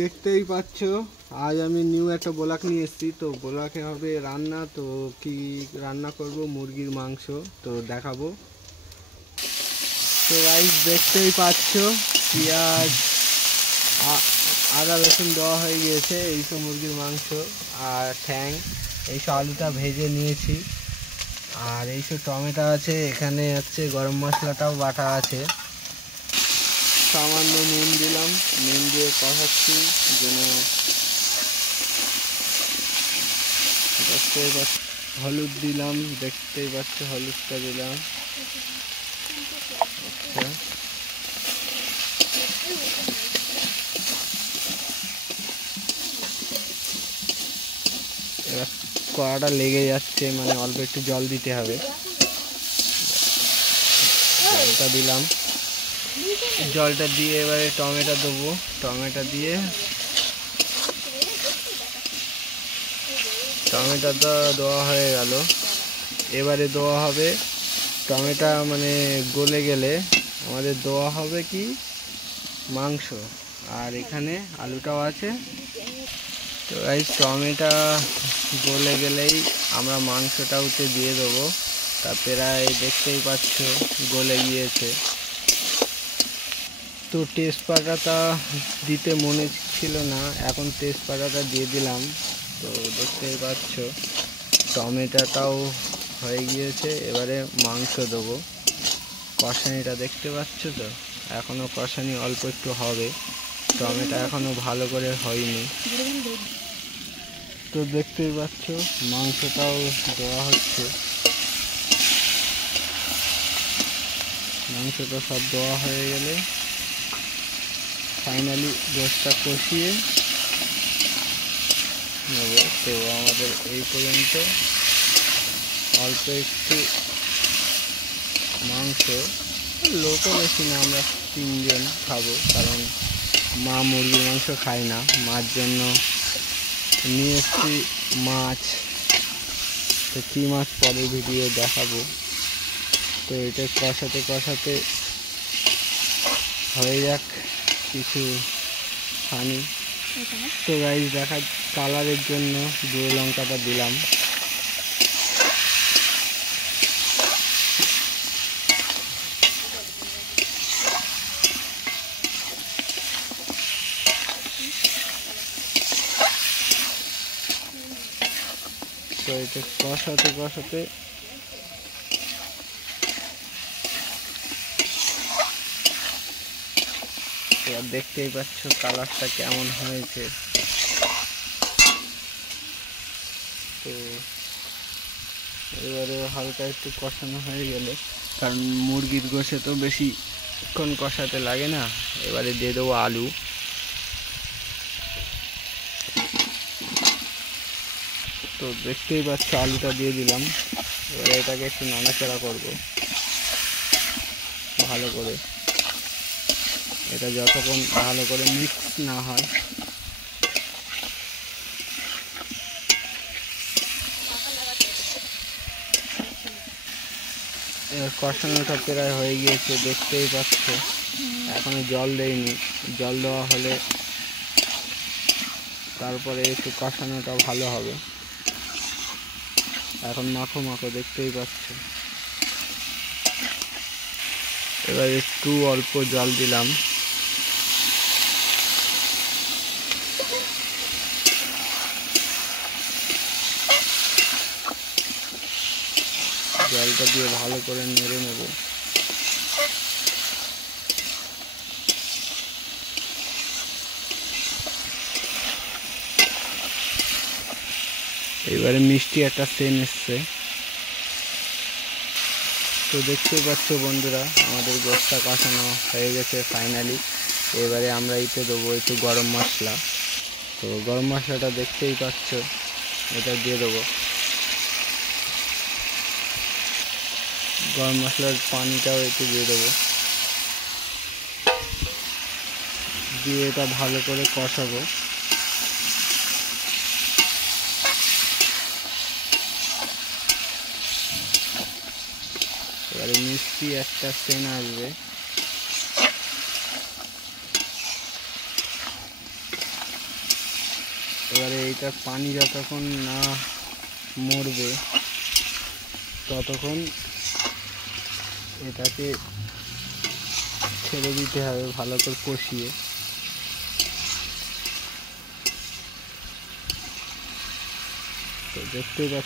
দেখতেই পাচ্ছ আজ আমি নিউ একটা ব্লগ নিয়ে এসেছি। তো ব্লগে হবে রান্না। তো কি রান্না করব, মুরগির মাংস তো দেখাবো। তো গাইস দেখতেই পাচ্ছ পেঁয়াজ আদা রসুন দেওয়া হয়ে গিয়েছে। এইসব মুরগির মাংস আর ঠ্যাং, এইসব আলুটা ভেজে নিয়েছি। আর এইসব টমেটো আছে, এখানে হচ্ছে গরম মশলাটাও বাটা আছে। সামান্য নুন দিলাম, নুন দিয়ে কষাচ্ছি যেন। দেখতেই পাচ্ছ হলুদ দিলাম, দেখতেই পাচ্ছ হলুদটা দিলাম। আচ্ছা, এবার কড়াটা লেগে যাচ্ছে, মানে অল্প একটু জল দিতে হবে। জলটা দিলাম, জলটা দিয়ে এবারে টমেটো দেবো। টমেটো দিয়ে টমেটোটা দেওয়া হয়ে গেল। এবারে দেওয়া হবে টমেটো, মানে গলে গেলে আমাদের দেওয়া হবে কি মাংস। আর এখানে আলুটাও আছে। তো এই টমেটো গলে গেলেই আমরা মাংসটা উঠে দিয়ে দেবো। তা প্রায় দেখতেই পাচ্ছ গলে গিয়েছে। তো তেজপাতাটা দিতে মনে ছিল না, এখন তেজপাতাটা দিয়ে দিলাম। তো দেখতেই পাচ্ছ টমেটোটাও হয়ে গিয়েছে। এবারে মাংস দেবো। কষানিটা দেখতে পাচ্ছ তো, এখনও কষানি অল্প একটু হবে, টমেটো এখনও ভালো করে হয়নি। তো দেখতেই পাচ্ছ মাংসটাও দেওয়া হচ্ছে। মাংসটা সব দেওয়া হয়ে গেলে ফাইনালি গোশটা কষিয়ে নেব। তো আমাদের এই পর্যন্ত অল্প একটু মাংস, লোকও বেশি না, আমরা 3 জন খাবো, কারণ মা মুরগির মাংস খায় না। মার জন্য নিয়ে এসছি মাছ। তো কী মাছ পরে ভিডিও দেখাবো। তো এটা কষাতে কষাতে হয়ে যাক কিছু খানি। তো গাইস দেখা কালারের জন্য গুঁড়ো লঙ্কাটা দিলাম। তো এটা কষাতে কষাতে এবার দেখতেই পাচ্ছ কালারটা কেমন হয়েছে। তো এবারে হালকা একটু কষানো হয়ে গেলে, কারণ মুরগির গোশে তো বেশিক্ষণ কষাতে লাগে না, এবারে দিয়ে দেবো আলু। তো দেখতেই পাচ্ছ আলুটা দিয়ে দিলাম। এবারে এটাকে একটু নাড়াচাড়া করব ভালো করে। এটা যতক্ষণ ভালো করে মিক্স না হয়। এবার কষানোটা প্রায় হয়ে গিয়েছে, দেখতেই পাচ্ছ। এখনো জল দেয়নি, জল দেওয়া হলে তারপরে একটু কষানোটা ভালো হবে। এখন মাখো মাখো দেখতেই পাচ্ছ। এবার একটু অল্প জল দিলাম। জলটা দিয়ে ভালো করে নেড়ে নেব। এবারে মিষ্টি একটা সেন্ট এসছে। তো দেখতেই পাচ্ছ বন্ধুরা, আমাদের গোশটা কষানো হয়ে গেছে ফাইনালি। এবারে আমরা এতে দেবো একটু গরম মশলা। তো গরম মশলাটা দেখতেই পাচ্ছ, এটা দিয়ে দেবো। গরম মশলার পানিটাও একটু দিয়ে দেবো, দিয়ে এটা ভালো করে কষাবো। এবারে মিষ্টি একটা সেন্ট আসবে। এবারে এইটার পানি যতক্ষণ না মরবে ততক্ষণ এটাকে ছেড়ে দিতে হবে ভালো করে কষিয়ে। তো দেখতেই পাচ্ছি